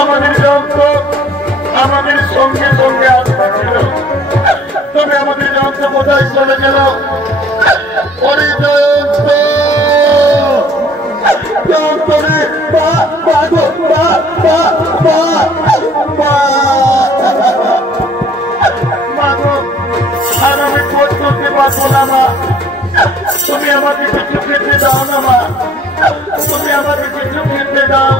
আমাদের যন্ত্র আমাদের সঙ্গে সঙ্গে আসছিল, তবে আমাদের যন্ত্র কোথায় চলে গেল? আর আমি খোঁজ করতে পারবো না মা, তুমি আমাকে কিছু খেতে দাও না মা, তুমি আমাকে কিছু খেতে দাও।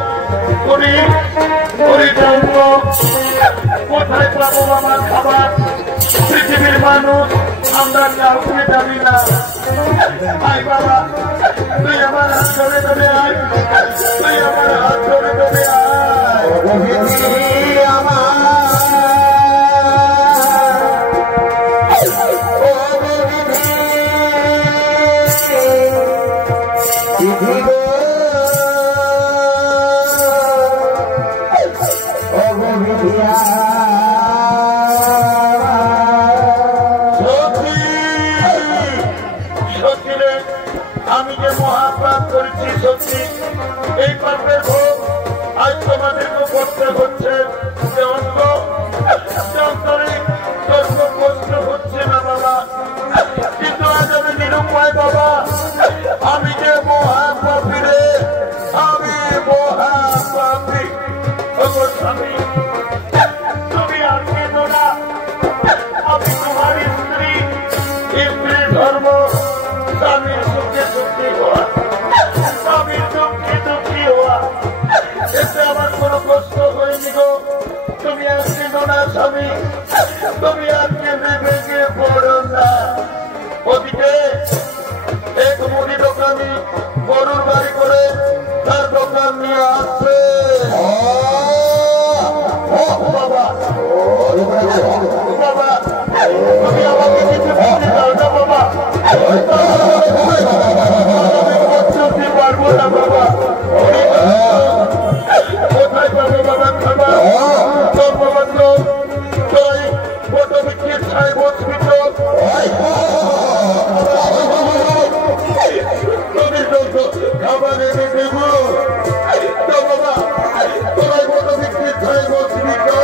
কোথায় পাবো আমার খাবার? পৃথিবীর মানুষ আমরা কাউকে জানি না। আয় বাবা, তুই আমার হাত ধরে ধরে আয়, তুই আমার হাত ধরে ধরে আয়। আমি যে মহাপাপ করেছি সত্যি, এই পাপের ভোগ আজ তোমাদেরকে করতে হচ্ছে। অন্তরে কষ্ট হচ্ছে না বাবা, কিন্তু আজ আমি নিরুপায় বাবা। আমি যে মহাপাপী রে, আমি মহাপাপী। স্বামী তুমি আর কেঁদো না, আমি তোমার স্ত্রী, স্ত্রীর ধর্ম স্বামীর সুখে সুখী হওয়া, স্বামীর দুঃখে দুঃখী হওয়া, এতে আমার কোনো কষ্ট হয়নি গো। তুমি আর কেঁদো না স্বামী, তুমি আর কেঁদে ভেঙে পড়ো না। ওদিকে এক মুদি দোকানি গরুর বাড়ি করে তার দোকান নিয়ে আসছে। বাবা বাবা, তুমি আমাকে কিছু বলতে দাও না বাবা, আমি পারবো না বাবা। কোথায় পাবো বাবা খাবার? তোর বাবা তো ফটো বিক্রির ছায় বসবি তো, তুমি তো খাবার এনে দেব তো বাবা, তোরাই ফটো বিক্রির ছায় বসবি তো।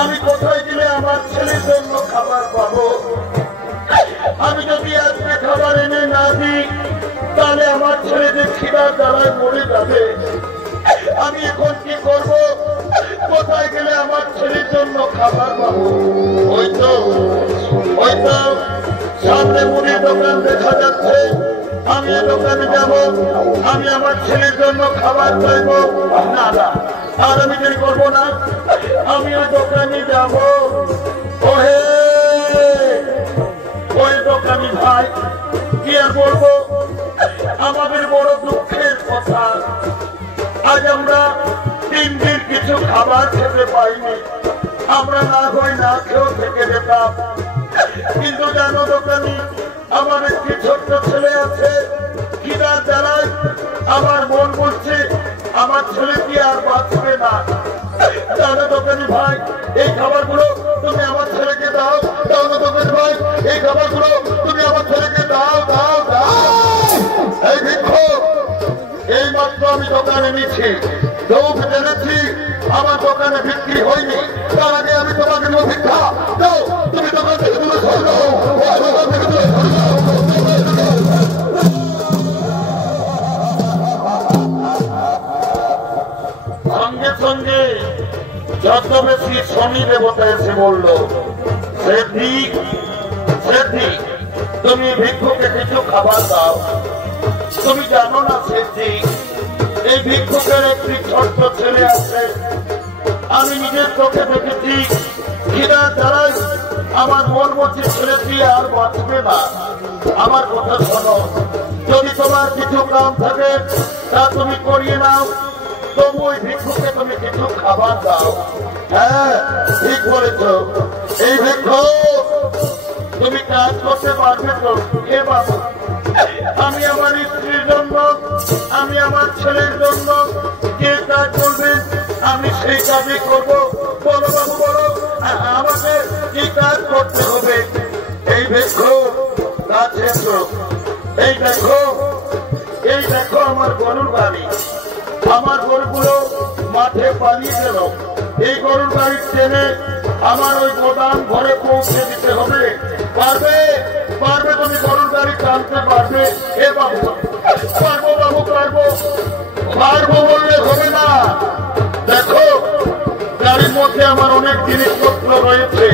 আমি কোথায় গেলে আমার ছেলের জন্য খাবার পাবো? আমি যদি আজকে খাবার এনে না দিই তাহলে আমার ছেলে যে খিদার জ্বালায় মরে যাবে। আমি এখন কি করব? কোথায় গেলে আমার ছেলের জন্য খাবার পাবো? ওই তো সামনে মুড়ির দোকান দেখা যাচ্ছে, আমি এই দোকানে যাব, আমি আমার ছেলের জন্য খাবার চাইব। না না, আর আমি দেরি করবো না, আমি ওই দোকানে যাব। ওই দোকানি ভাই, কি আর বলবো, আমাদের বড় দুঃখের কথা, আজ আমরা 3 দিন কিছু খাবার খেতে পাইনি। আমরা না হই না খেয়েও থেকে যেতাম। কিন্তু জানো দোকানি, আমার একটি ছোট্ট ছেলে আছে, খিদার জ্বালায় আমার মন বলছে আমার ছেলে কি আর বাঁচবে না। জানো দোকানি ভাই, এই খাবারগুলো তুমি আমার ছেলেকে দাও। জানো দোকানি ভাই, এই খাবারগুলো তুমি আমার ছেলেকে দাও দাও দাও। এই ভিক্ষুক, এই মাত্র আমি দোকানে নিচ্ছি, লোক জেনেছি আমার দোকানে বিক্রি হয়নি, তার আগে আমি তোমাকে দেবো ভিক্ষা। দাও, তুমি দোকান থেকে দূরে সরে যাও, দোকান থেকে দূরে সরে যাও। সঙ্গে সঙ্গে ছদ্মবেশী শনি দেবতা এসে বলল, সেদ্ধি তুমি ভিক্ষুকে কিছু খাবার দাও। তুমি জানো না সেদ্ধি, এই ভিক্ষুকের একটি ছোট্ট ছেলে আছে, আমি নিজের চোখে দেখেছি, খিদার জ্বালায় আমার মন বলছে ছেলেটি আর বাঁচবে না। আমার কথা শোনো, যদি তোমার কিছু কাম থাকে তা তুমি করিয়ে নাও, তবু ওই ভিক্ষুকে তুমি কিছু খাবার দাও। হ্যাঁ, ঠিক বলেছ। এই ভিক্ষুক, তুমি কাজ করতে পারবে তো? হে বাবু, আমি আমার স্ত্রীর জন্য, আমি আমার ছেলের জন্য যে কাজ করবে আমি সেই কাজই করবো। বলো বাবু, বলো আমাকে কি কাজ করতে হবে? এই ভিক্ষুক কাছে এসো। এই দেখো আমার গরুর গাড়ি, আমার গরুগুলো মাঠে পালিয়ে গেল। এই গরুর গাড়ি টেনে আমার ওই গোদাম ঘরে পৌঁছে দিতে হবে। পারবে? তুমি গরুর গাড়ি টানতে পারবে? এ বাবু, পারবো বাবু, পারবো বললে হবে না। দেখো, গাড়ির মধ্যে আমার অনেক জিনিসপত্র রয়েছে,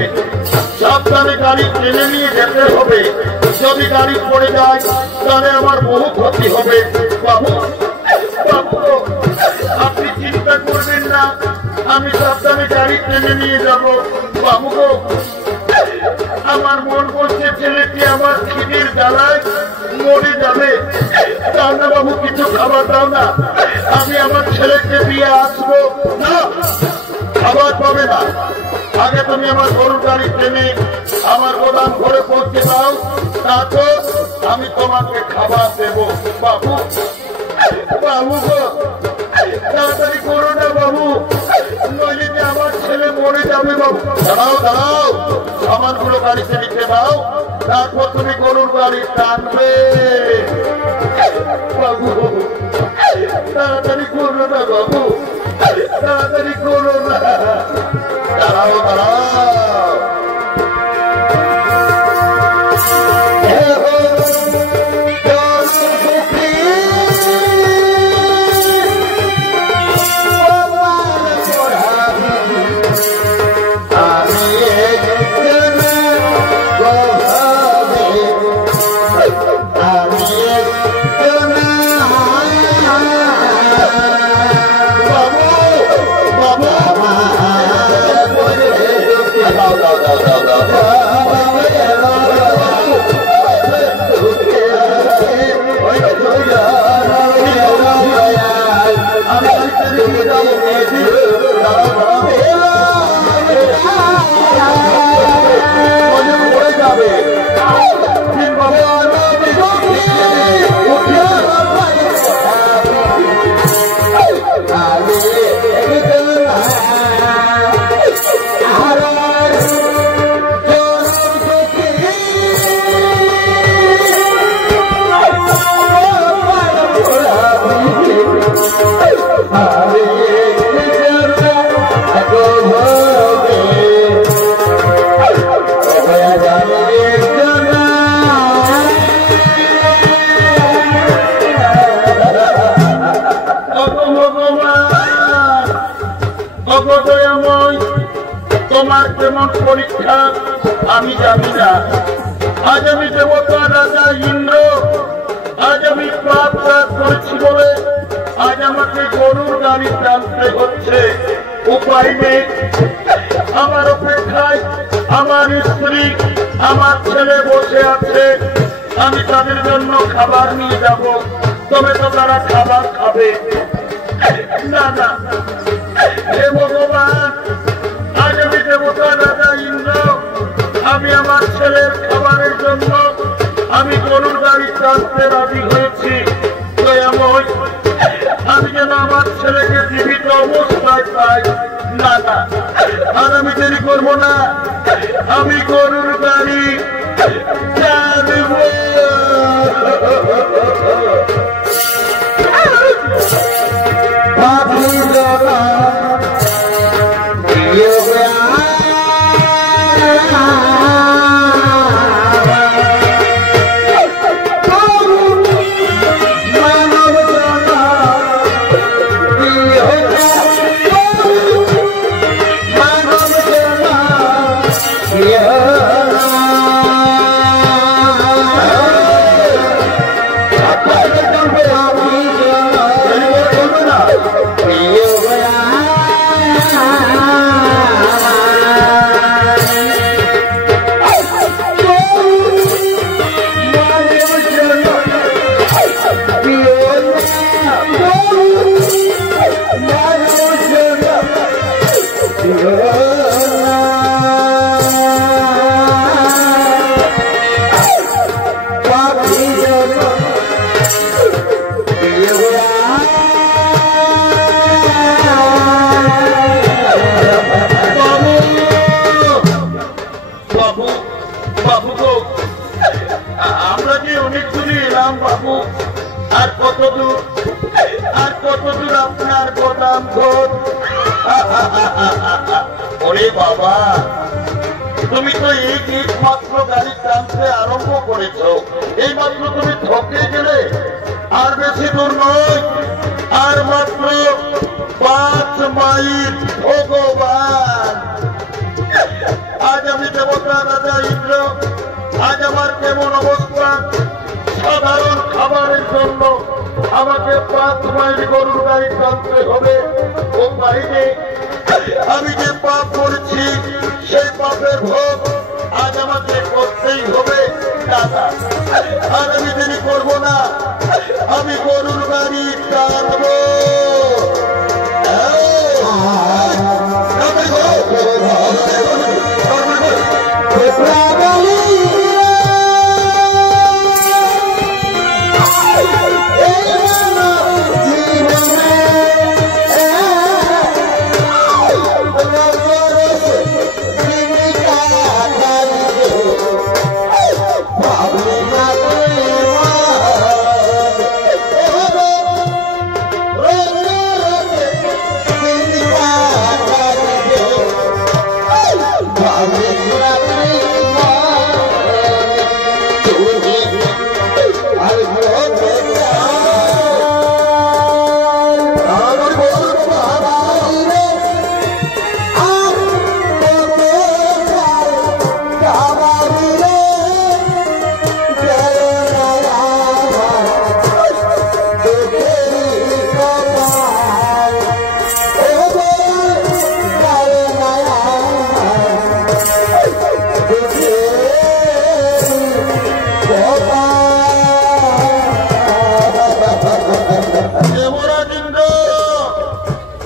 সাবধানে গাড়ি টেনে নিয়ে যেতে হবে। যদি গাড়ি পড়ে যায় তাহলে আমার বহু ক্ষতি হবে। বাবু, আপনি চিন্তা করবেন না, আমি সাবধানে গাড়ি টেনে নিয়ে যাব। বাবু গো, আমার মন বলছে ছেলেটি আমার খিদের জ্বালায় মরে যাবে। দাও না বাবু, কিছু খাবার দাও না, আমি আমার ছেলেকে দিয়ে আসবো। না, খাবার পাবে না, আগে তুমি আমার গরুর গাড়ি টেনে আমার গোদাম ঘরে পৌঁছে দাও, তারপর আমি তোমাকে খাবার দেব। বাবু গো, তাড়াতাড়ি করো না বাবু, নইলে যে আমার ছেলে মরে যাবে। বাবু দাঁড়াও, সামানগুলো গাড়িতে নিতে দাও, তারপর তুমি গরুর গাড়ি টানবে। বাবু তাড়াতাড়ি করো না বাবু, তাড়াতাড়ি করো না। দাঁড়াও, অগদয়াময় তোমার কেমন পরীক্ষা আমি জানি না। আজ আমি দেবতা রাজা ইন্দ্র, আজ আমি পাপ করেছি বলে আজ আমাকে গরুর গাড়ি টানতে হচ্ছে। উপায় নেই, আমার অপেক্ষায় আমার স্ত্রী আমার ছেলে বসে আছে। আমি তাদের জন্য খাবার নিয়ে যাব, তবে তো তারা খাবার খাবে না। না হে ভগবান, আজ আমি দেবতা রাজা ইন্দ্র, আমি আমার ছেলের খাবারের জন্য আমি গরুর গাড়ি টানতে রাজি হয়েছি। দয়াময়, আমি যেন আমার ছেলেকে জীবিত অবস্থায় পাই। না না, আর আমি দেরি করবো না, আমি গরুর গাড়ি টানব। আপনার গোদাম ঘর। ওরে বাবা, তুমি তো এই মাত্র গাড়ি টানতে আরম্ভ করেছ, এই মাত্র তুমি ঠকে গেলে। আর বেশি দূর নয়, আর মাত্র 5 মাইল। ভগবান, আজ আমি দেবতা রাজা ইন্দ্র, আজ আমার কেমন অবস্থা। সাধারণ খাবারের জন্য আমাকে 5 মাইল গরুর গাড়ি টানতে হবে। ও বাইরে আমি যে পাপ করেছি সেই পাপের ভোগ আজ আমাকে করতেই হবে। দাদা, আর আমি দেরি করবো না, আমি গরুর গাড়ি টানবো।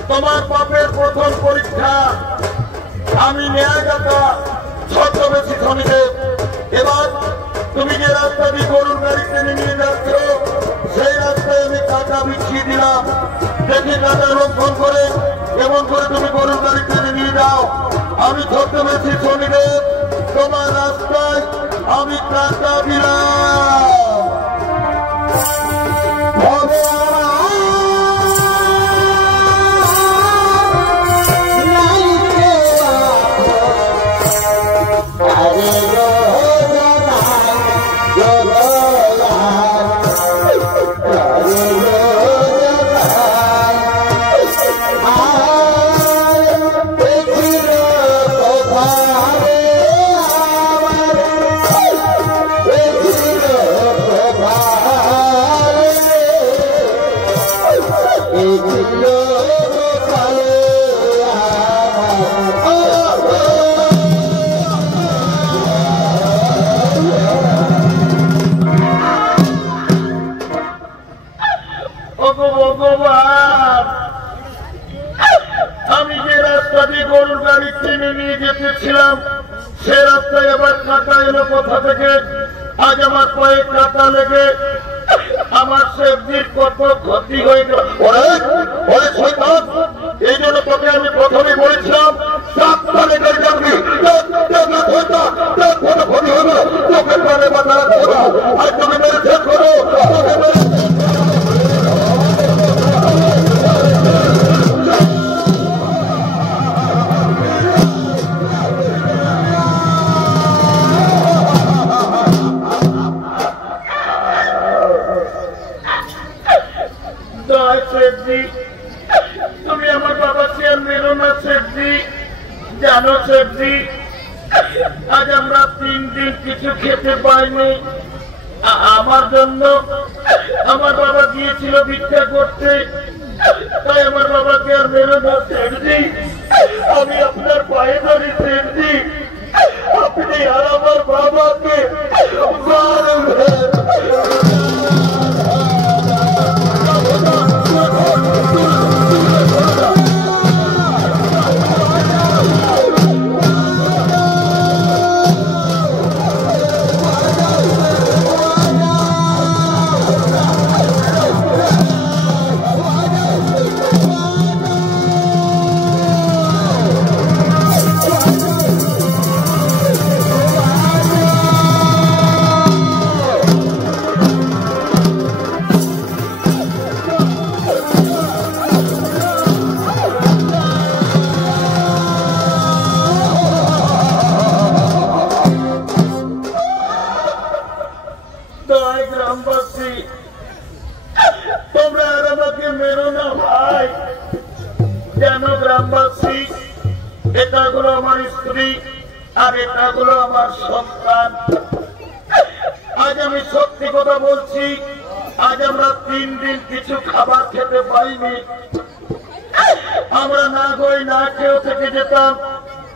তোমার পাপের প্রথম পরীক্ষা আমি ন্যায়দাতা ছদ্মবেশী শনিদেব। এবার তুমি যে রাস্তা দিয়ে গরুর গাড়ি টেনে নিয়ে যাচ্ছ সেই রাস্তায় আমি কাঁটা বিছিয়ে দিলাম। দেখি কাঁটা লঙ্ঘন করে কেমন করে তুমি গরুর গাড়ি টেনে নিয়ে যাও। আমি ছদ্মবেশী শনিদেব, তোমার রাস্তায় আমি কাঁটা দিলাম। টেনে নিয়ে যেতেছিলাম, সে রাস্তায় আবার কাঁটা এলো কোথা থেকে। আজ আমার পায়ে কাঁটা লেগে আমার সবজির কত ক্ষতি হয়ে গেল। এই জন্য তোকে আমি প্রথমে বলেছিলাম সাবধানে গাড়ি চালাবি, ক্ষতি হলো তোকে পারে বা তারা খোলা। আর তুমি মেরে শেষ করো, তুমি আমার বাবাকে আর মেরো না শেঠজি। জানো শেঠজি, আজ আমরা 3 দিন কিছু খেতে পাইনি। আমার জন্য আমার বাবা গিয়েছিল ভিক্ষা করতে, তাই আমার বাবাকে আর মেরো না শেঠজি। আমি আপনার পায়ে ধরি শেঠজি, আপনি আর আমার বাবাকে মারবেন। গ্রামবাসী, তোমরা আর আমাকে মেরো না ভাই। জানো গ্রামবাসী, এটা হলো আমার স্ত্রী আর এটা হলো আমার সন্তান। আজ আমি সত্যি কথা বলছি, আজ আমরা 3 দিন কিছু খাবার খেতে পাইনি। আমরা না গই না খেয়েও থেকে যেতাম,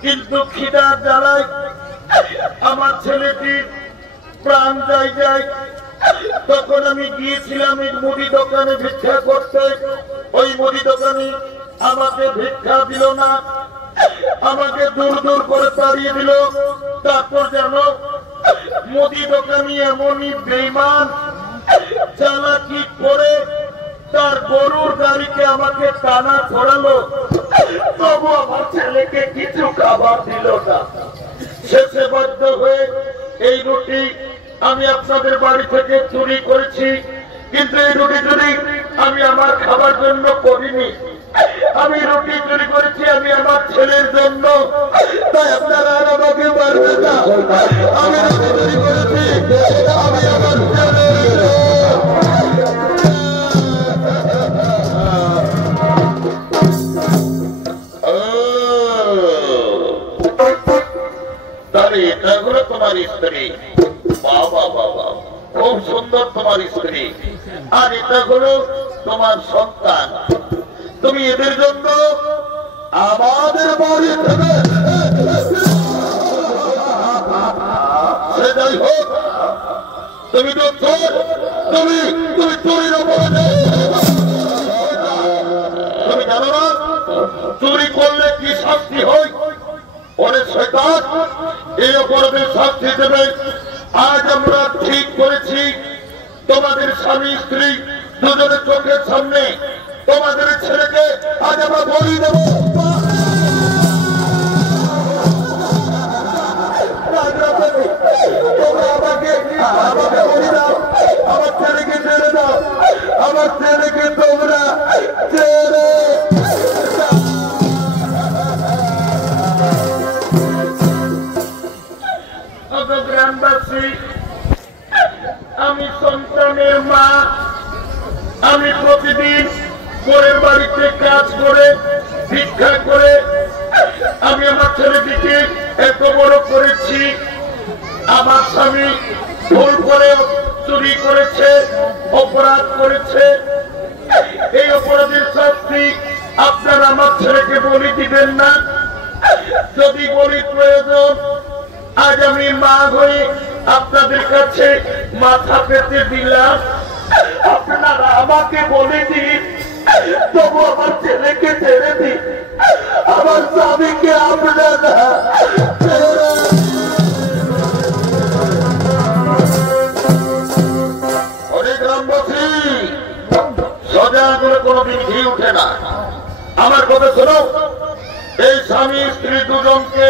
কিন্তু খিদার জ্বালায় আমার ছেলেটির প্রাণ যায়। তখন আমি গিয়েছিলাম এই মুদি দোকানে ভিক্ষা করতে। ওই মুদি দোকানে আমাকে ভিক্ষা দিল না, আমাকে দূর দূর করে তাড়িয়ে দিল। তারপর জানো, মুদি দোকানি এমনই বেঈমান চালাকি করে তার গরুর গাড়িকে আমাকে টানা ছড়ালো, তবু আমার ছেলেকে কিছু খাবার দিল না। শেষে বাধ্য হয়ে এই রুটি আমি আপনাদের বাড়ি থেকে চুরি করেছি, কিন্তু এই রুটি চুরি আমি আমার খাবার জন্য করিনি। আমি রুটি চুরি করেছি আমি আমার ছেলের জন্য, তাই আপনারা আর আমাকে মারবে না। আমি রুটি চুরি করেছি আমি আমার ছেলের জন্য। তাহলে এটা হলো তোমার স্ত্রী। বাবা বাবা, খুব সুন্দর তোমার স্ত্রী। আর এটা হলো তোমার সন্তান। তুমি এদের জন্য আমাদের বাড়ি থেকে যাই হোক, তুমি তো চোর, তুমি চুরির অপরাধে। তুমি জানো না চুরি করলে কি শাস্তি হয়? ওরে শয়তান, এই অপরাধের শাস্তি দেবে। আজ আমরা ঠিক করেছি, তোমাদের স্বামী স্ত্রী দুজনের চোখের সামনে তোমাদের ছেলেকে আজ আমরা বলি দেব। আমাকে বলি দাও, আমার ছেলেকে ছেড়ে দাও, আমার ছেলেকে তোমরা ছেড়ে। গ্রামবাসী, আমি সন্তানের মা। আমি প্রতিদিন পরের বাড়িতে কাজ করে ভিক্ষা করে আমি আমার ছেলেটিকে এত বড় করেছি। আমার স্বামী ভুল করে চুরি করেছে, অপরাধ করেছে। এই অপরাধের শাস্তি আপনারা আমার ছেলেকে বলি দিবেন না। যদি বলি প্রয়োজন, আজ আমি মা হয়ে আপনাদের কাছে মাথা পেতে দিলাম। আপনারা আমাকে বলে দিন, তবু আমার ছেলেকে ছেড়ে দিন। আমার আমার স্বামীকে আপনারা অনেক গ্রামবাসী সজা করে কোনোদিন ঘি উঠে না। আমার কথা শোনো, এই স্বামী স্ত্রী দুজনকে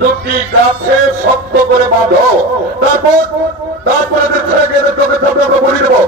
দুটি গাছে শক্ত করে বাঁধো, তারপরে ছেলেকে চোখে চোখে আমরা বলি দেবো।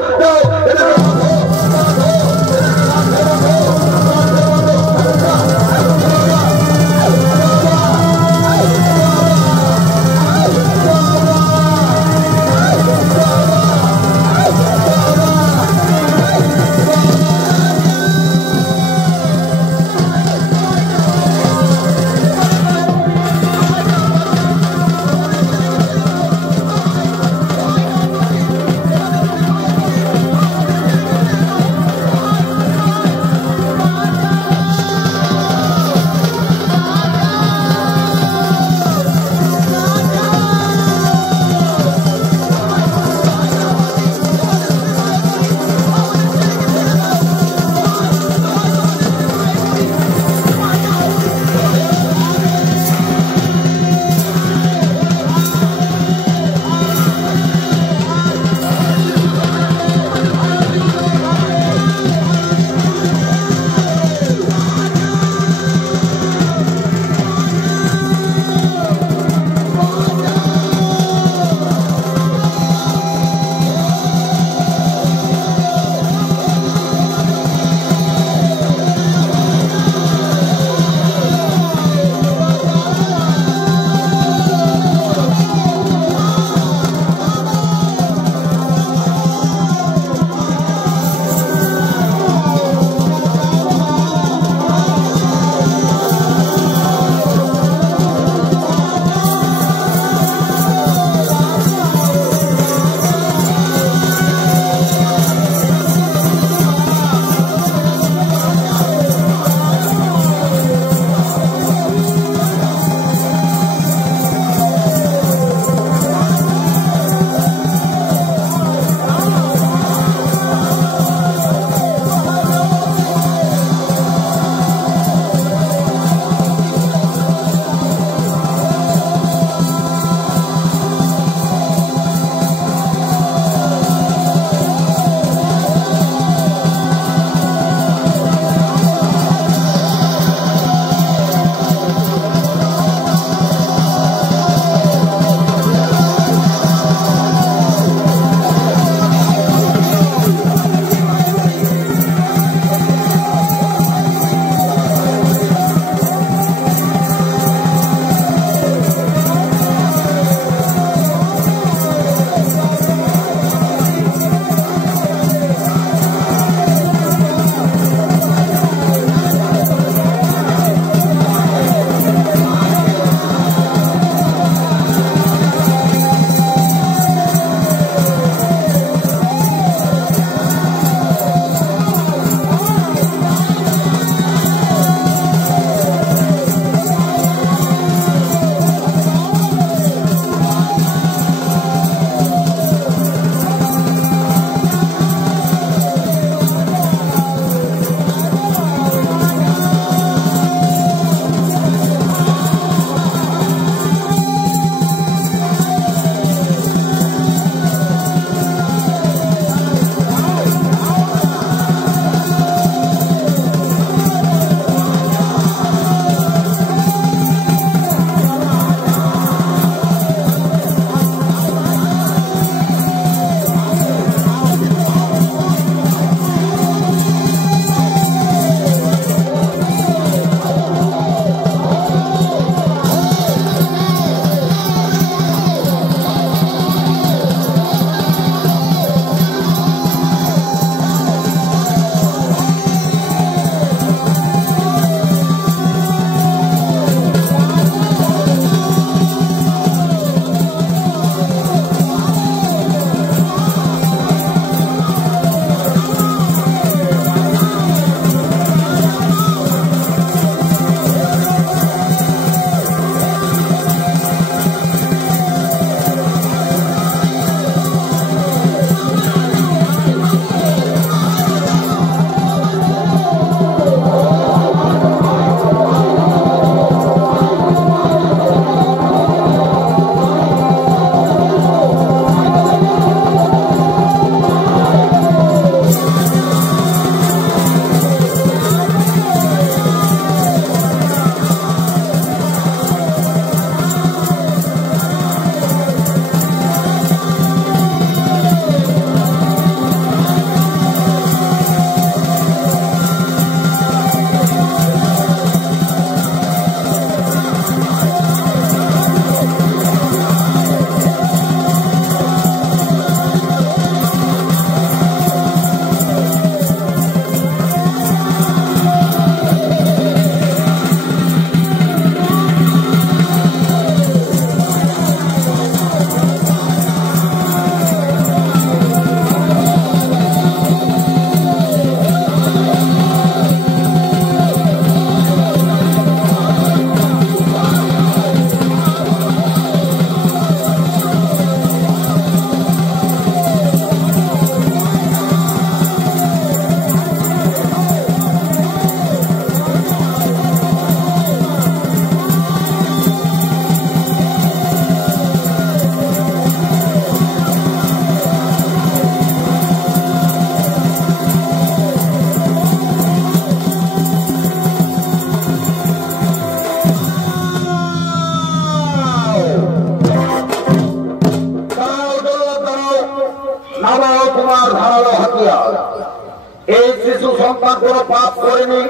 শিশু সন্তান কোন পাপ করেনি,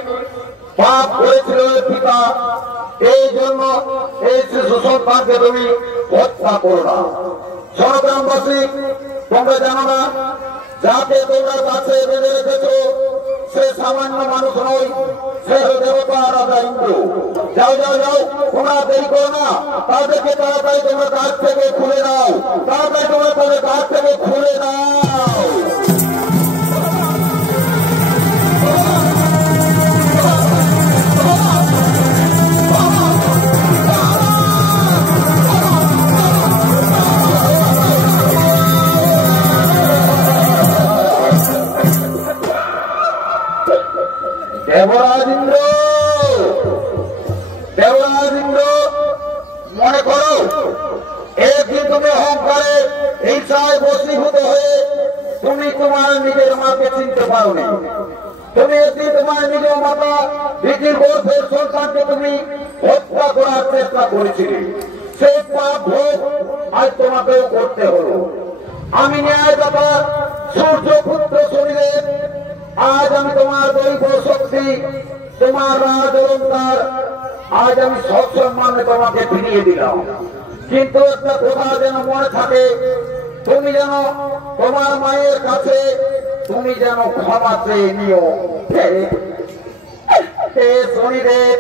পাপ করেছিল পিতা, এই জন্য এই শিশু সন্তানকে তুমি হত্যা করো না। সরগ্রামবাসী, তোমরা জানো না যাকে তোমরা কাছে বেঁধে রেখেছ সে সামান্য মানুষ নয়, সে দেবতা রাজা ইন্দ্র। যাও যাও যাও, তোমরা দেরি করো না, তাদেরকে তাড়াতাড়ি তোমরা কাছ থেকে খুলে নাও, তাড়াতাড়ি তোমরা তাদের কাছ থেকে খুলে নাও। দেবরাজ ইন্দ্র, দেবরাজ ইন্দ্র, মনে করো একদিন তুমি অহংকারে হিংসায় বশীভূত হয়ে তুমি তোমার নিজের মাকে চিনতে পারোনি। তুমি একদিন তোমার নিজের মাতা নিজের গর্ভের সন্তানকে তুমি হত্যা করার চেষ্টা করেছিলে। সেই পাপ ভোগ আজ তোমাকেও করতে হলো। আমি ন্যায়দাতা সূর্যপুত্র শরীরের আজ আমি তোমার দৈব শক্তি, তোমার রাজ অলঙ্কার আজ আমি সব সম্মানে তোমাকে ফিরিয়ে দিলাম। কিন্তু একটা কথা যেন মনে থাকে, তুমি যেন তোমার মায়ের কাছে তুমি যেন ক্ষমা চেয়ে নিও। শরীরের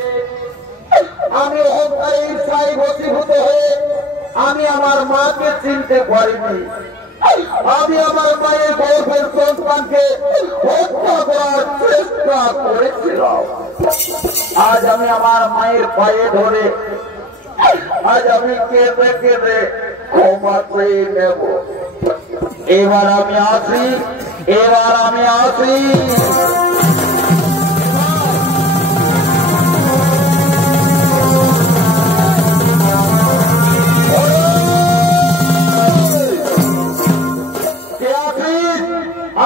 আমি অহংকারে ঈর্ষায় বশীভূত হয়ে আমি আমার মাকে চিনতে পারিনি। আমি আমার মায়ের গর্ভের সন্তানকে হত্যা করার চেষ্টা করেছিলাম। আজ আমি আমার মায়ের পায়ে ধরে আজ আমি কেঁদে কেঁদে ক্ষমা চেয়ে নেব। এবার আমি আসি, এবার আমি আসি।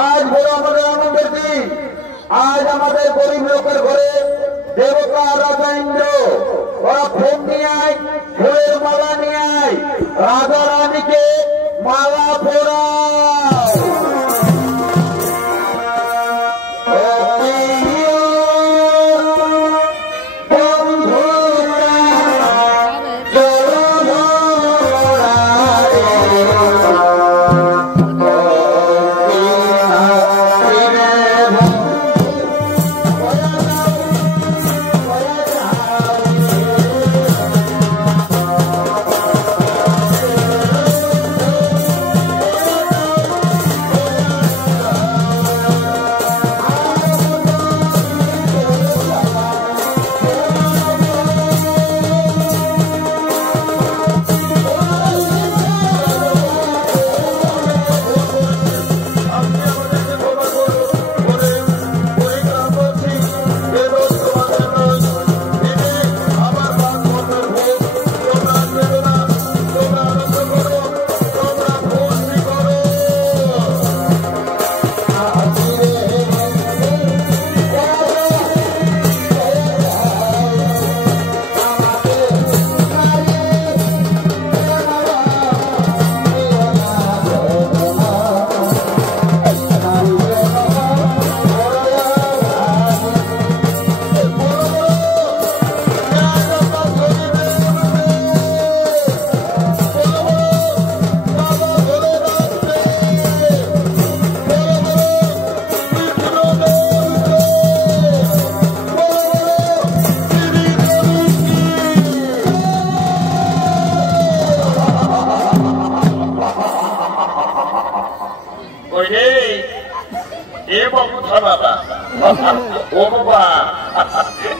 আজ বড় আমাদের আনন্দের দিন। আজ আমাদের গরিব লোকের ঘরে দেবতা রাজা ইন্দ্র ওরা ফোন নিয়ে আয়, ফুলের মালা নিয়ে আয়, রাজা রানীকে মালা পড়াও।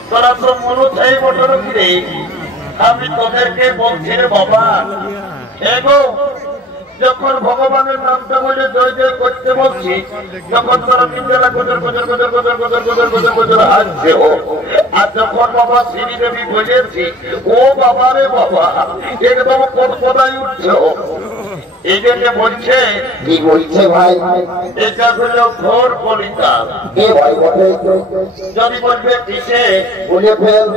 তোরা তো মনুথাই মোটর ফিরে আমি তোদেরকে বলছি রে বাবা, এগো যখন ভগবানের নামটা বলে জয় জয় করতে বলছি, যখন তোরা তিনবেলা গোজর গোজর গোজর গোজর গোজর গোজর গোজর গোজর হাসছে ও, আর যখন বাবা শ্রী দেবী বলেছি ও বাবা রে বাবা একদম কোথায় উঠছে ও। এই জন্য বলছে, কি বলছে ভাই, এটা হলো ঘোর কলিকাল। যদি বলবে কিসে বলে ফেল,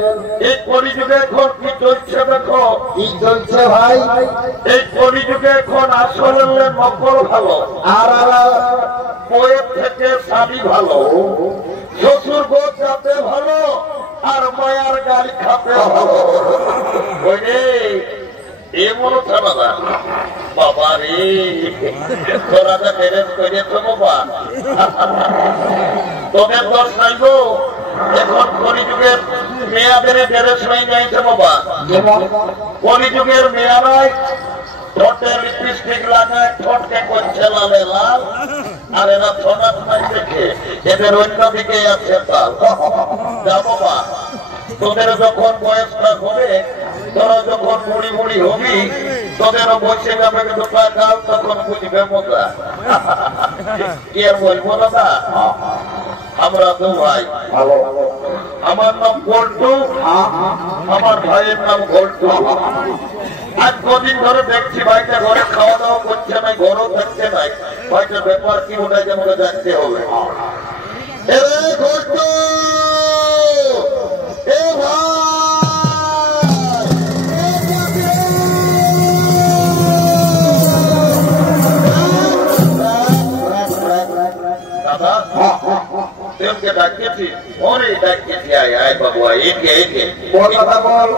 এই কলিযুগে এখন কি চলছে দেখো। কি চলছে ভাই? এই কলিযুগে এখন আসলে নকল ভালো আর বইয়ের থেকে স্বামী ভালো, শ্বশুর গোদ যাতে ভালো, আর মায়ার গাড়ি খাতে ভালো। ওই রে এমন থানা বাবা রে, তোরা যা ম্যারেজ করেছো বাবা, তোদের দোষ নাই গো। এখন কলিযুগের মেয়াদের ম্যারেজ হয়ে যাইছে বাবা। কলিযুগের মেয়ারাই ঠোঁটে লিপস্টিক লাগায়, ঠোঁটকে করছে লালে লাল, আর এরা সোনার নাই দেখে এদের অন্যদিকে আছে তাল। যা বাবা, তোদের যখন বয়সটা হবে, তোরা যখন বুড়ি বুড়ি হবি, তোদেরও বসে যাবে দুটা কাল, তখন বুঝবে মজা। কি আর বলবো দাদা, আমরা দু ভাই, আমার নাম গোল্টু, আমার ভাইয়ের নাম গোল্টু। আজ কদিন ধরে দেখছি ভাইটা ঘরে খাওয়া দাওয়া করছে না, ঘরও থাকছে নাই। ভাইটার ব্যাপার কি ওটা যে আমাকে জানতে হবে। গোল্টু এ ভাই, দাদা তুমকে ডাকিয়েছি? ওরে ডাকিয়েছি, আয় আয় বাবু, কথা বল।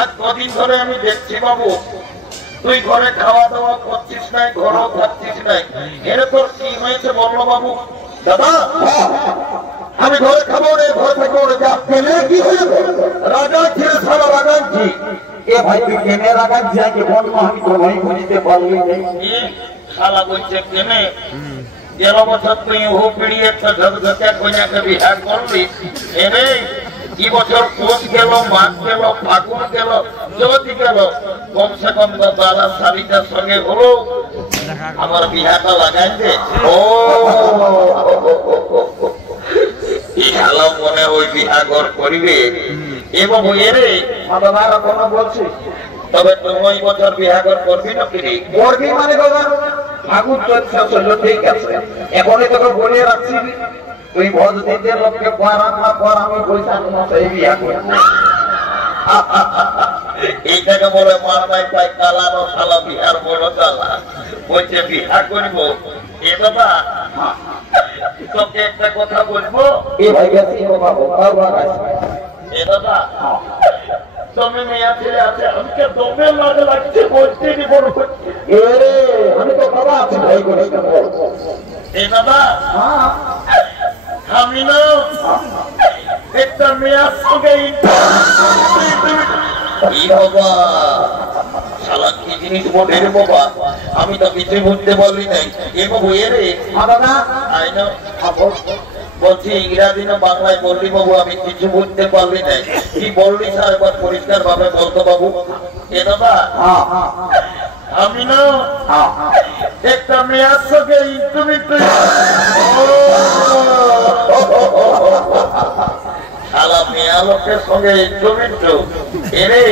আজ কদিন ধরে আমি দেখছি বাবু, তুই ঘরে খাওয়া দাওয়া করছিস নাই, ঘরেও থাকছিস নাই। এরে তোর কি হয়েছে বললো বাবু? দাদা আমি ঘরে খাবো রে, ঘরে থাকবো রে। যা পেলে কি হয়েছে? রাগাচ্ছি রে সারা, রাগাচ্ছি। এ ভাই তুই কেনে রাগাচ্ছি? আগে বলবো, আমি তো ভাই বুঝতে পারলি শালা বলছে কেনে। 13 বছর তুই হু পিড়ি একটা ঝকঝকে কন্যাকে বিহার করলি। এরে কি বছর পৌষ গেল, মাঘ গেল, ফাগুন গেল, জ্যোতি গেল, কমসে কম দাদা শাড়িটার সঙ্গে হলো আমার বিহাটা লাগাইছে। ও শালা মনে ওই বিহা ঘর করিবে এবং এরে দাদারা কোনো বলছি। তবে তুমি ওই বছর বিহা ঘর করবি না? ফিরি করবি মানে দাদা ফাগুন চলছে, ঠিক আছে। এখনই তোকে বলে রাখছি, তুই ভোজদের লোককে পড়ান না পর, আমি পয়সা সেই বিয়া করব। এইটাকে বলে মার নাই পাই কালানো শালা, বিহার বড় জ্বালা। বলছে বিহা করব। এ দাদা তোকে একটা কথা বলবো। এ ভাই এ দাদা তুমি মেয়া ছেলে আছে, আমাকে দমে লাগে লাগছে, বলতে নি বড় হচ্ছে। আমি তো বাবা আছি ভাই করে। এ দাদা আমি না একটা মেয়ার সঙ্গে শালা কি জিনিস বলে রে বাবা, আমি তো কিছু বুঝতে পারলি নাই। এ বাবু এরে বলছি ইংরাজি না বাংলায় বললি বাবু? আমি কিছু বুঝতে পারলি নাই। কি বললি স্যার একবার পরিষ্কার ভাবে বলতো বাবু। এ দাদা আমি না একটা মেয়ার সঙ্গে তুমি শালা মেয়া লোকের সঙ্গে ইন্টু এরে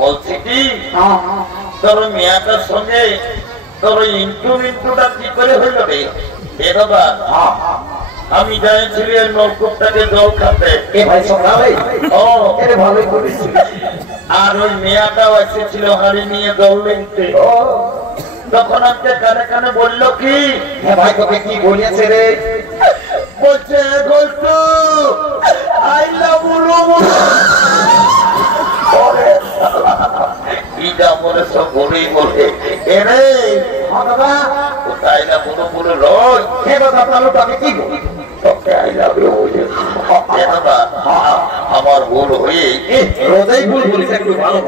বলছি কি তোর মেয়াটার সঙ্গে তোর ইন্টুটা কি করে হইল রে? এ দাদা আমি যাইছিলি ওই নলকূপটাকে জল খাতে, আর ওই মেয়াটাও এসেছিল হাড়ি নিয়ে জল নিতে। তখন আমাকে কানে কানে বললো কি, ভাই তোকে কি বলেছে রে? বলছে গোল্টু আই লাভ ইউ। ইটা মনে সব বলেই বলে এরে কোথায় না বুড়ো বুড়ো রোজ তাকে কি তোকে আই লাভ ইউ বলে। আমার ভুল হয়ে রোজাই ভুল বলিস। একটু ভালো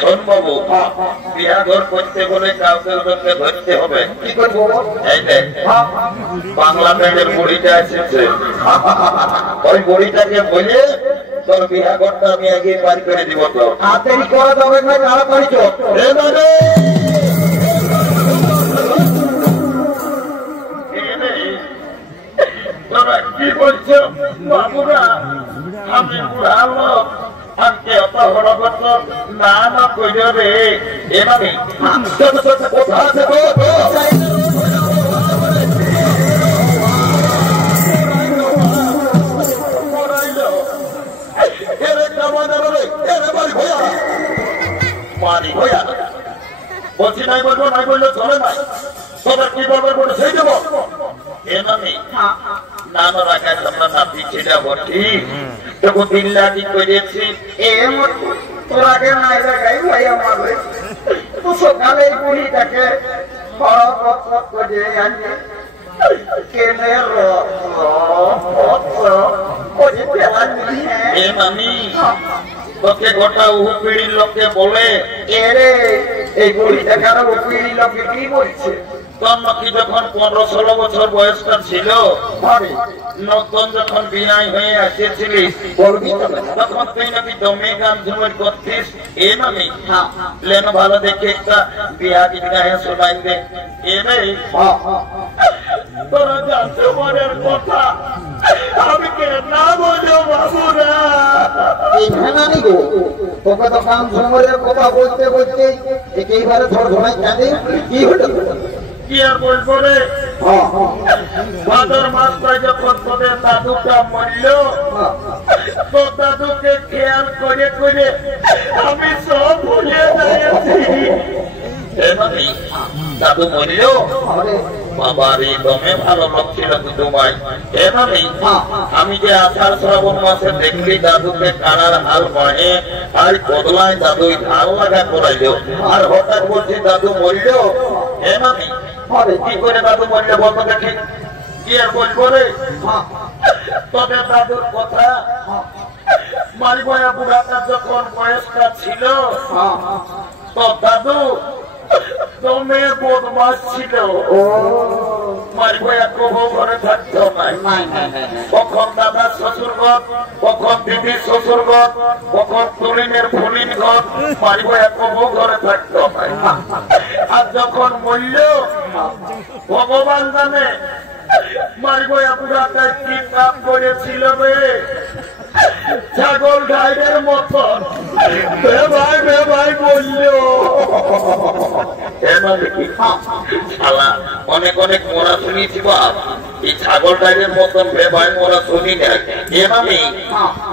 শোন বাবু, বিয়া ঘর করতে বলে কাউকে ওদেরকে ধরতে হবে। কি করবো? এই দেখ বাংলাদেশের বুড়িটা এসেছে, ওই বুড়িটাকে বলে তোর বিয়া ঘরটা আমি আগে পার করে দিব। তো তাড়াতাড়ি করা যাবে না, তাড়াতাড়ি চল। কি বলছো বাবুরা? আমি বুড়া লোক, আমাকে অত বড় করত না না কইল রে। এভাবে কোথা আছে মারি ভয়া মামি নানা রাখা আমরা নাতি ছেলে বটি তখন 3 লাখ করেছি তোরা কে নাই রাখাই ভাই আমার তো সকালে বুড়িটাকে করে আনি কেনে মামি তোকে গোটা উপিড়ির লোকে বলে এরে এই বুড়িটাকে আরো উপিড়ির লোকে কি বলছে তোর নাকি যখন 15-16 বছর বয়সটা ছিল নতুন যখন বিনাই হয়ে আসেছিলিস তখন তুই নাকি জমে গান ঝুমের করতিস এ মামি লেন ভালো দেখে একটা বিয়া গীত গায়ে শোনাই দে এরে তোরা জানতে মনের কথা আমি কে না বলো বাবুরা এইখানে গো তোকে তো গান ঝুমের কথা বলতে বলতে একেবারে ধর ধরাই কাঁদে কি হলো কি আর বলবো রে ভাদর মাসটায় যখন তোদের দাদুটা মরল তো দাদুকে খেয়াল করে করে আমি সব ভুলে যাচ্ছি দাদু মরল বাবার এই দমে ভালো লোক ছিল তোমায় এভাবেই আমি যে আষাঢ় শ্রাবণ মাসে দেখলি দাদুকে কানার হাল বাহে আর বদলায় দাদুই ঢাল লাগা করাইল আর হঠাৎ বলছি দাদু মরল এভাবেই কি করে দাদু মরলে বলতো দেখি কি আর বলবো রে তোদের দাদুর কথা মারিবয়া বুড়াটার যখন বয়সটা ছিল তো দাদু দমে বদমাস ছিল মারিবয়া কবু ঘরে থাকতো নাই কখন দাদার শ্বশুর ঘর কখন দিদির শ্বশুর ঘর কখন তুলিনের ফুলিন ঘর মারিবয়া কবু ঘরে থাকতো নাই আর যখন মূল্য ভগবান জানে মারিবয়া বুড়াটায় কি কাজ করেছিল রে ছাগল গাইডের মতন ভাই বলল অনেক অনেক মোরা শুনিছি বাপ এই ছাগল গাইডের মতন ভাই মোরা শুনি না এভাবেই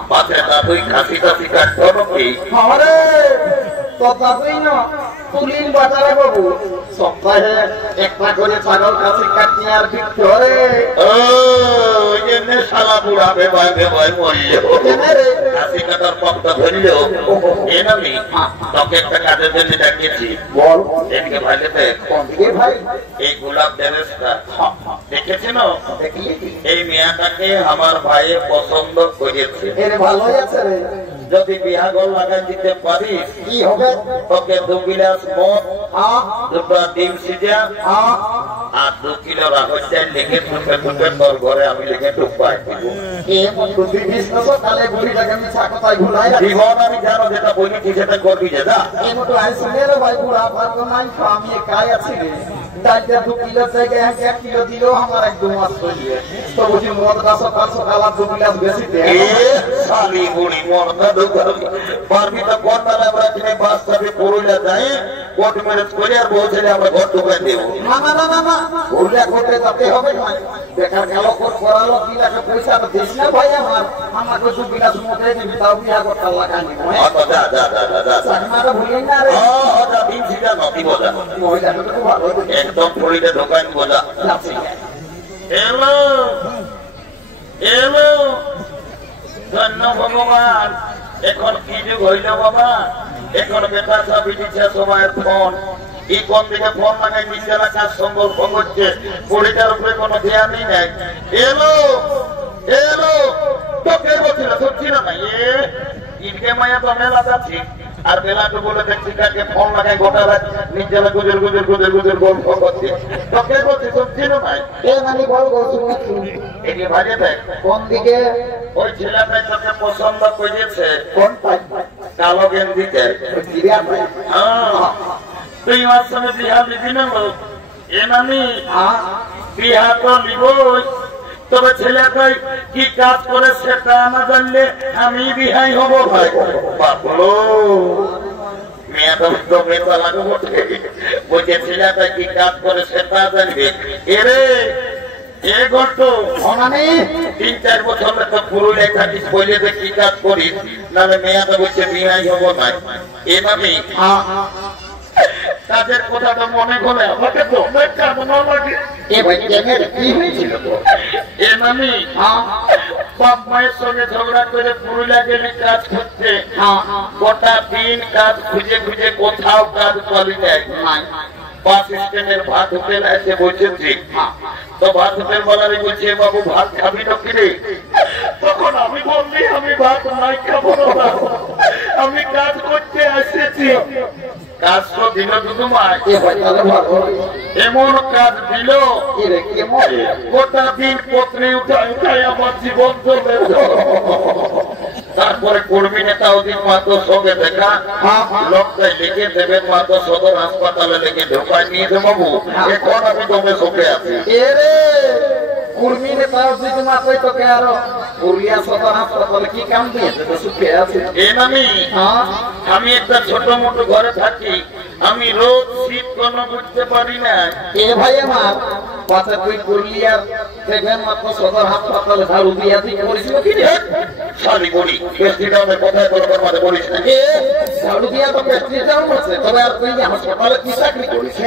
পাশে দাদুই খাসি টাসি কাটতো নাকি তো দাদুই না তুলিন বাজারে বাবু সপ্তাহে একটা করে ছাগল কাছে কাটি আর বিক্রি করে শালা বুড়া ভাই বলল কাশি কাটার পথটা ধরল এনামি তোকে একটা কাজের জন্য ডাকিয়েছি বল এদিকে ভাইলে দেখ ভাই এই গোলাপ ড্রেসটা দেখেছেন এই মেয়াটাকে আমার ভাই পছন্দ করেছে ভালোই আছে রে যদি বিহাগল লাগাই দিতে পারিস কি হবে তোকে 2 গিলাস মদ 2টা ডিম সিজা আর 2 কিলো রাখল চাই লিখে টুপে টুপে তোর ঘরে আমি লিখে টুপাই জীবন আমি জানো যেটা বলি তুই সেটা করবি যে যা আমি কাজ আছি রে 2 কিলো জায়গায় 1 কিলো দিলেও আমার একদম মাস চলিয়ে তো বুঝি মদটা সকাল সকাল আর 2 গিলাস বেশি দে শালি বুড়ি মদটা পারবি তো কোন বেলা আমরা কিনে বাস চাপে পুরুলিয়া যাই কোর্ট ম্যারেজ করে আর বউ ছেলে আমরা ঘর ঢুকাই দেব না পুরুলিয়া কোর্টে যেতে হবে না বেকার গেল কোর্ট করালো 2 লাখ পয়সা তো দিস না ভাই আমাকে 2 গিলাস মদে দিবি তাও বিয়া করতে লাগানি যা মারা ভুলি না রে যা দিন সিধা নদী বোঝা মহিলাটা তো ভালো একদম পুরুলিয়া ঢোকাই বোঝা এলো ধন্য ভগবান এখন কি যুগ হইল বাবা এখন বেটা সব দিচ্ছে সময়ের ফোন এই কোন দিকে ফোন লাগাই নিচে কাজ সম্পর্ক করছে পরিটার উপরে কোনো ধ্যানই নাই এলো তোকে বলছিল সত্যি না ইনকে মায়া তো মেলা যাচ্ছি আর বেলাটু বলে দেখছি কাকে ফোন লাগাই গোটা রাত নিচে গুজর গল্প করছে তোকে বলছি সত্যি না ভাই এগিয়ে ভাজে দেখ কোন দিকে ওই ছেলেটাই তোকে পছন্দ করেছে কোন পাই কালো গেন্দিকে তুই আমার সঙ্গে বিহা নিবি না আমি বিহা তো নিবই তবে ছেলেটাই কি কাজ করে সেটা না জানলে আমি বিহাই হব ভাই বাবলো মেয়েটা তো মেয়েটা লাগবো বলছে ছেলেটা কি কাজ করে সেটা জানবে এরে এ গল্প 3-4 বছর তো পুরুলিয়া থাকিস বলে যে কি কাজ করিস নাহলে মেয়েটা বলছে বিহাই হব না এভাবেই কাজের কথা তো মনে করে আমাকে তো অনেক কাঁদনা লাগে। এ ভাই কি হয়েছিল তো? এ নামি বাপ মায়ের সঙ্গে ঝগড়া করে পুরুলিয়া গেলে কাজ করতে, গোটা দিন কাজ খুঁজে খুঁজে কোথাও কাজ পালি যায়। বাস স্ট্যান্ডের ভাত হোটেল এসে বসেছি, তো ভাত হোটেল বলারে বলছে বাবু ভাত খাবি না কিরে? তখন আমি বললি আমি ভাত নাই খাবো না, আমি কাজ করতে এসেছি। কাজ তো দিল দুদু মায়, এমন কাজ দিল গোটা দিন পত্রে উঠায় উঠায় আমার জীবন চলে। তারপরে কর্মী নেতা অধিক মাত্র সঙ্গে দেখা, লোকটাই লিখে দেবেন মাত্র সদর হাসপাতালে লিখে ঢোকায় নিয়েছে বাবু। এখন আমি তোকে সুখে আছি। কর্মী নেতা অধিক মাত্র তোকে আরো পুরুলিয়া সদর হাসপাতালে কি কাম দিয়েছে তো সুখে আছে? আমি একটা ছোট মোটো ঘরে থাকি, আমি রোজ শীত কোনো বুঝতে পারি না। এ ভাই আমার পাশে তুই পুরুলিয়ার দেখবেন মাত্র সদর হাসপাতালে ঝাড়ু দিয়া দিয়ে করেছিল কি রে? সরি বলি পেস্টিটা আমি কোথায় বলবার মাঝে বলিস না। ঝাড়ু দিয়া তো পেস্টিটাও আছে, তবে আর তুই হাসপাতালে কি চাকরি করিস?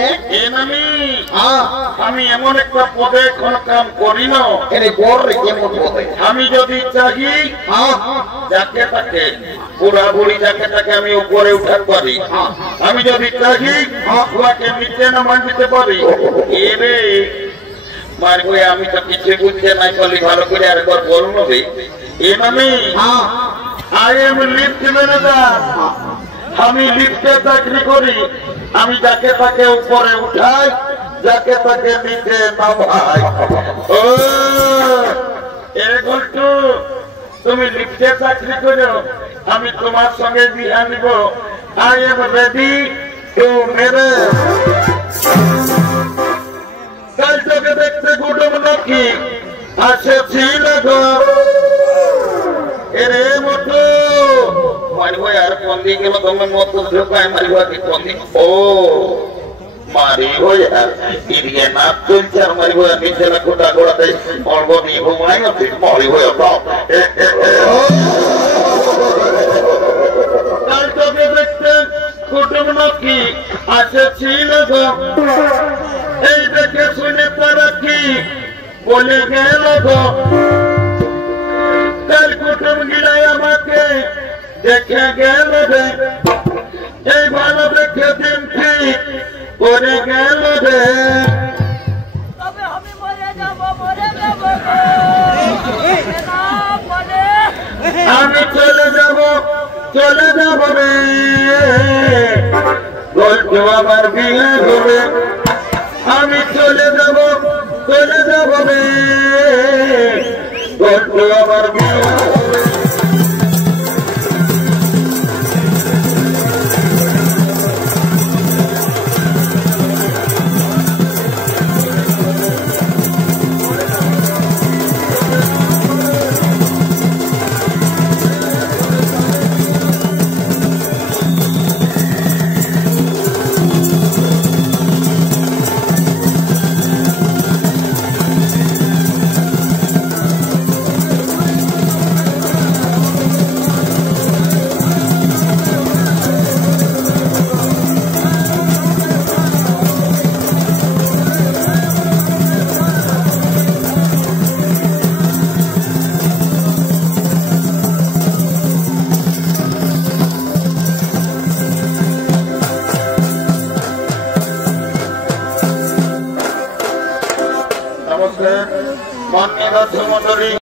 আমি এমন একটা পদে কোন কাম করি না। আমি যদি চাহি যাকে তাকে বুড়া বুড়ি যাকে তাকে আমি উপরে উঠাতে পারি, আমি যদি চাহি ওকে নিচে নামান দিতে পারি। এরে মার বই আমি তো কিছু বুঝতে নাই পারলি, ভালো করে আরেকবার বলুন রে। আই এম লিফট ম্যানেজার, আমি লিফটে চাকরি করি। আমি যাকে তাকে উপরে উঠাই, যাকে তাকে নিচে নামাই। ও এরকম তুমি লিফটে চাকরি করো, আমি তোমার সঙ্গে বিয়া নিব। I am ready to marriage. কাল তোকে দেখতে কুটুম নাকি আসেছিল গো। এরে মতো মারিব আর কোন দিকে গেল তুমি মতো ঢোকায় মারিব কি কোন দিক? ও মারিব আর এদিকে নাচ চলছে আর মারিব নিচে না গোটা গোড়াতে মরব নি ঘুমাই না ঠিক মরিব। কাল তোকে দেখতে কুটুম নাকি আসেছিল গো। এই দেখে শুনে তারা কি বলে গেল গো। কাল কুটুম গিলাই আমাকে দেখে গেল রে, এই ভালো দেখে দিন ঠিক করে গেল রে। আমি চলে যাব রে, গল্প আমার বিয়ে হবে। আমি চলে যাব রে, গল্প আমার বিয়ে হবে। নমস্কার মাননীয় দর্শক মন্ডলী।